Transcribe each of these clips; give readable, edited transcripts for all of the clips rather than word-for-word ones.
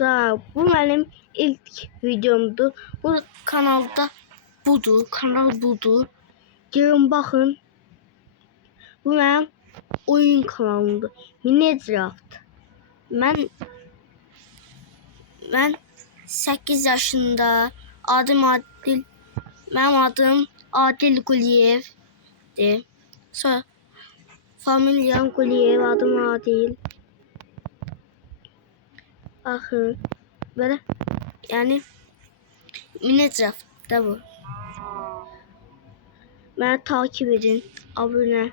Bu benim ilk videomdu. Bu kanalda kanal budur. Girin bakın. Bu benim oyun kanalımdır. Minecraft. Ben 8 yaşında. Adım Adil. Benim adım Adil Guliyev'dir. Sonra familyam Guliyev, adım Adil. Bakın böyle yani Minecraft'ta bu. Beni takip edin. Abone.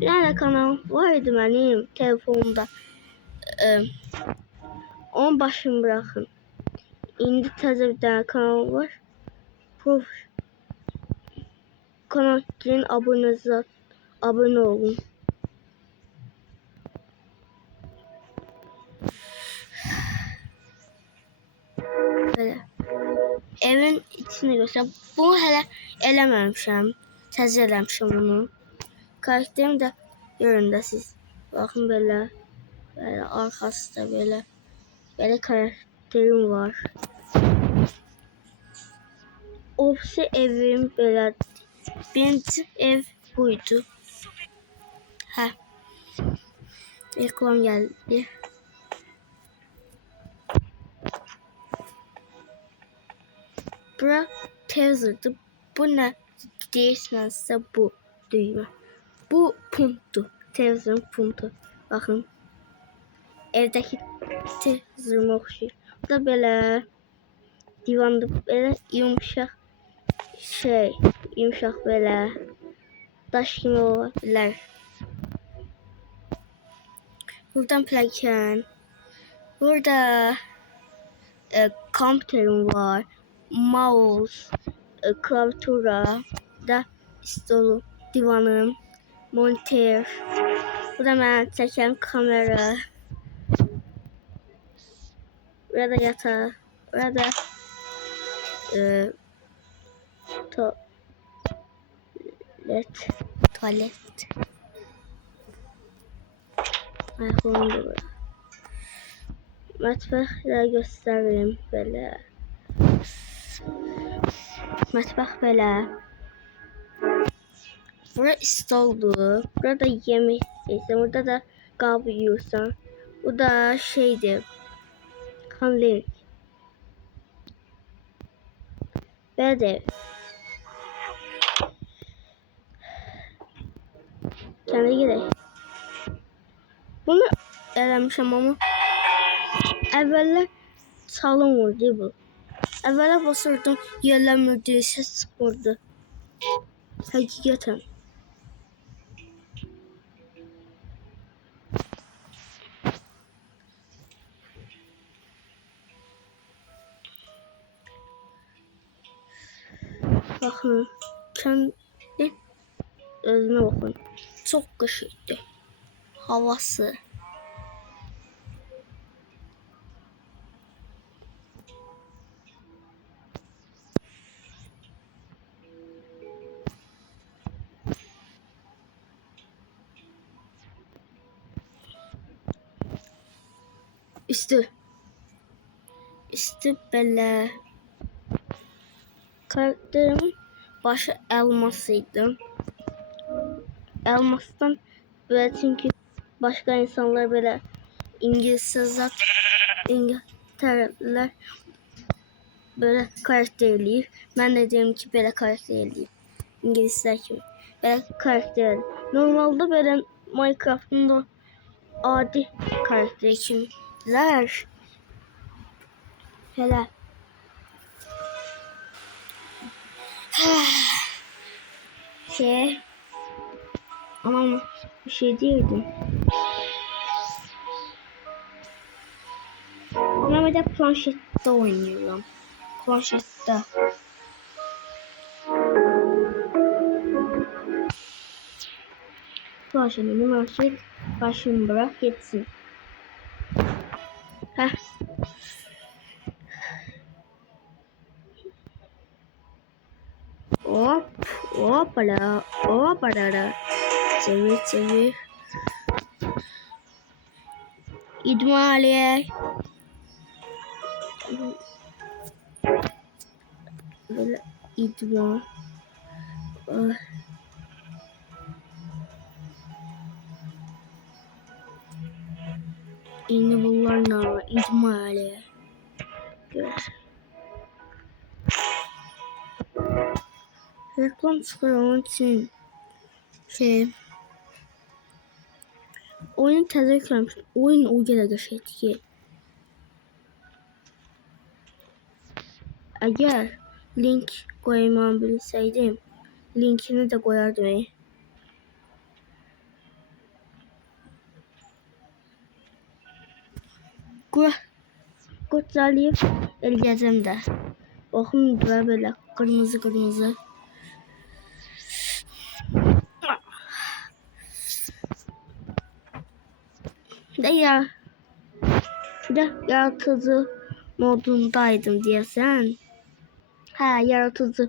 Yani kanal vardı benim telefonumda. Onun başını bırakın. İndi təzə bir tane kanal var. Prof kanal girin, abone olun. Böyle. Evin içini göster. Bunu hələ eləməmişəm. Təzə eləmişəm bunu. Karakterim də görün siz. Bakın böyle. Böyle arkası da böyle. Böyle karakterim var. Ofisi evim böyle. Birinci ev buydu. Reklam geldi. Bura Tezzer'dı. Bu ne değişmezse bu düğme. Bu punttu. Tezzer'ın puntu. Bakın. Evdeki Tezzer'ıma oxşuyur. Bu da böyle divanda böyle yumuşak yumuşak böyle daş kimi olabilir. Buradan plakan. Burada kompüterim var. Mouse, klaviatura, da stolu, divanım, monitör. Burada ben çeken kamera. Burada yatağı. Burada tuvalet. Ayaklarım da burada. Mətbəxlə göstərim belə. Mətbəx belə. Bura stoldur. Burada yemək istəyirsən. Burada da qab yuyursan. Bu da şeydir. Kanlik. Belədir. Kəndə gedək. Bunu eləmişəm ama əvvəllər çalınmırdı bu. Əvvəllər basırdım, yerlənmirdi, ses çıxmırdı. Həqiqətən. Baxın, kəndin özünə baxın. Çox qış idi. Havası. Üstü belə. Karakterimin başı elmasıydı. Elmastan böyle çünkü başka insanlar böyle İngiltere'liler böyle karakterliyim. Ben de diyorum ki böyle karakterliyim. İngilizler gibi. Böyle karakterli. Normalde böyle Minecraft'ın da adi karakteri kimler? Hele. Ama bir şey diyordum. Ben bir de planşette oynuyorum. Planşette. Planşenin numarası başını bırak geçsin. Hoppala. Çevir. İdmaliye. Böyle idman. İğne bunlarla idmaliye. Evet. Reklam çıkarmak için oyun təzə yükləmişdim. Oyun o qədər qəşəngdir ki. Əgər link qoymağı bilsəydim, linkini də qoyardım. Qurtarlayıb eləyəcəm də. Baxın belə qırmızı. De yaratıcı modundaydım deyəsən. Hə, yaratıcı.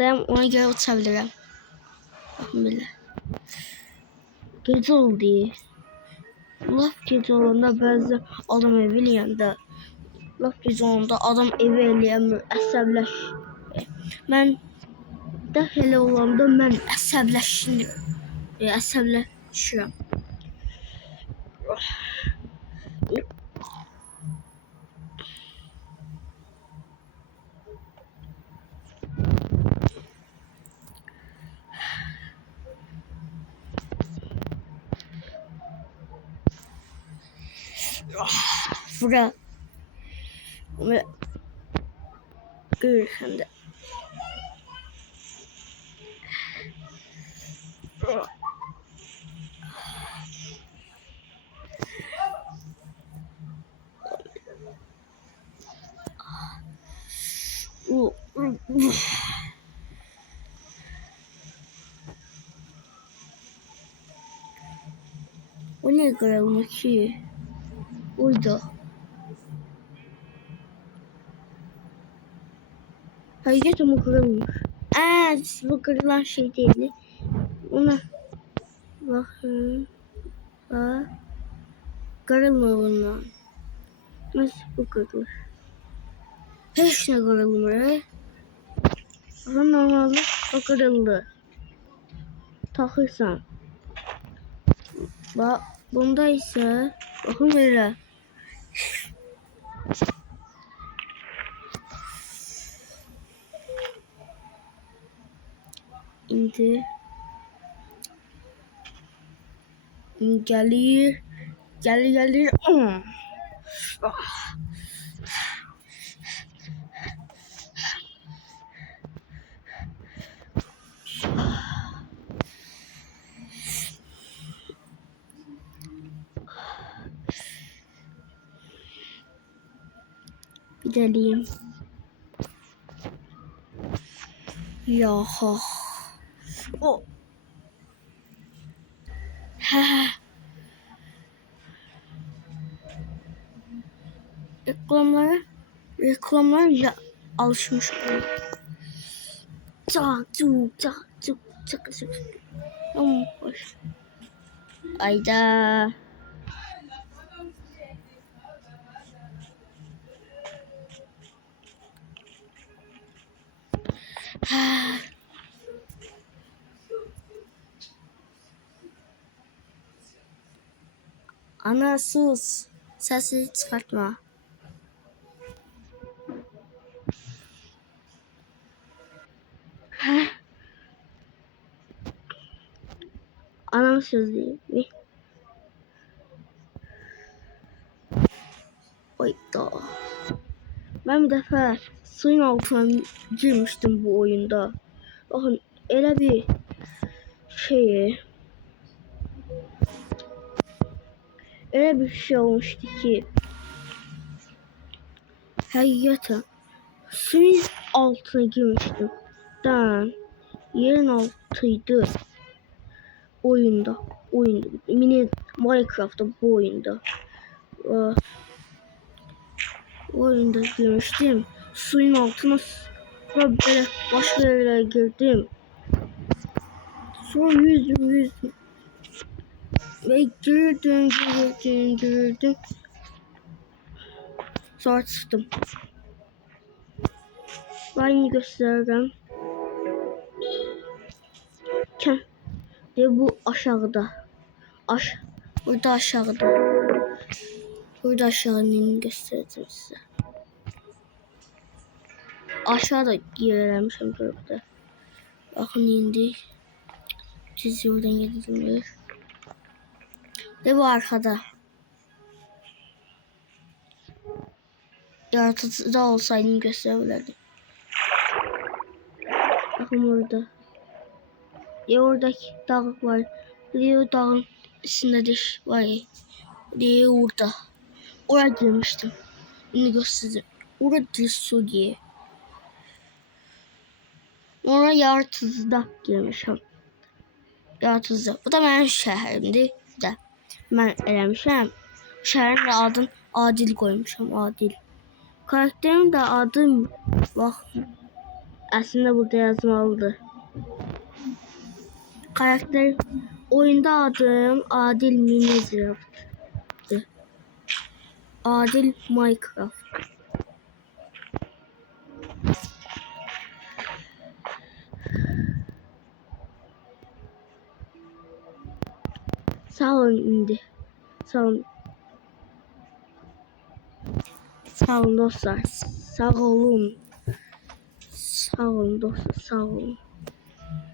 Ona görə uça bilirəm. Baxın belə. Gecə oldu. Laf gecə olanda bəzi adam evi eləyəndə. Laf gecə olanda adam evi eləyəmir, əsəbləşir. Mən də elə olanda mən əsəbləşirəm. Bura. Görürsən də. O ne kırılmış ki? Uydu. Hayır mu kırılmış? Bu kırılan şey değil. Ona bakın. Bak. Kırılma bundan. Nasıl bu kırılır? Hiç ne kırılmıyor. Ama normalde o kırıldı. Takırsan. Bak bunda ise bakın böyle. İndi gelir. Gidelim. Ya ha. O. Ha. Reklamlara alışmış oldum. Çak. Tamam boş. Ayda. Ana sus. Sesi çıkartma. Anam söz değil mi? Oyda. Ben bir defa suyun altına girmiştim bu oyunda. Bakın öyle bir şey olmuştu ki hakikaten suyun altına girmiştim. Yerin altıydı oyunda. Mini Minecraft'ta bu oyunda. O oyunda girmiştim. Suyun altına böyle başka yerlere girdim. Sonra yüzdüm. Ve girdim. Sonra çıktım. Aynı göstereceğim. Bu aşağıda. Burada aşağıda. Burada aşağıdan göstereceğim size. Aşağıda yerlemişim burada. Bakın indi. Siz oradan gidiyorlar. Ve bu arkada. Yaratıcı da olsaydım gösterebilirdim. Bakın orada. Ya oradaki dağ var. Bir o dağın içinde diş var ya. Diye orada. Oraya girmiştim. Bunu göstereceğim. Orada bir su diye. Oraya yaratıcıda girmişim. Yaratıcı. Bu da benim şehrimdi. De. Ben eləmişəm. Şəhərin adını Adil koymuşam. Adil. Karakterim de adım. Bak. Aslında burada yazmalıdır. Karakter oyunda adım Adil Minecraft'tı. Adil Minecraft. Sağ olun indi. Sağ olun. Sağ olun dostlar. Sağ olun. Sağ olun dostlar. Sağ olun.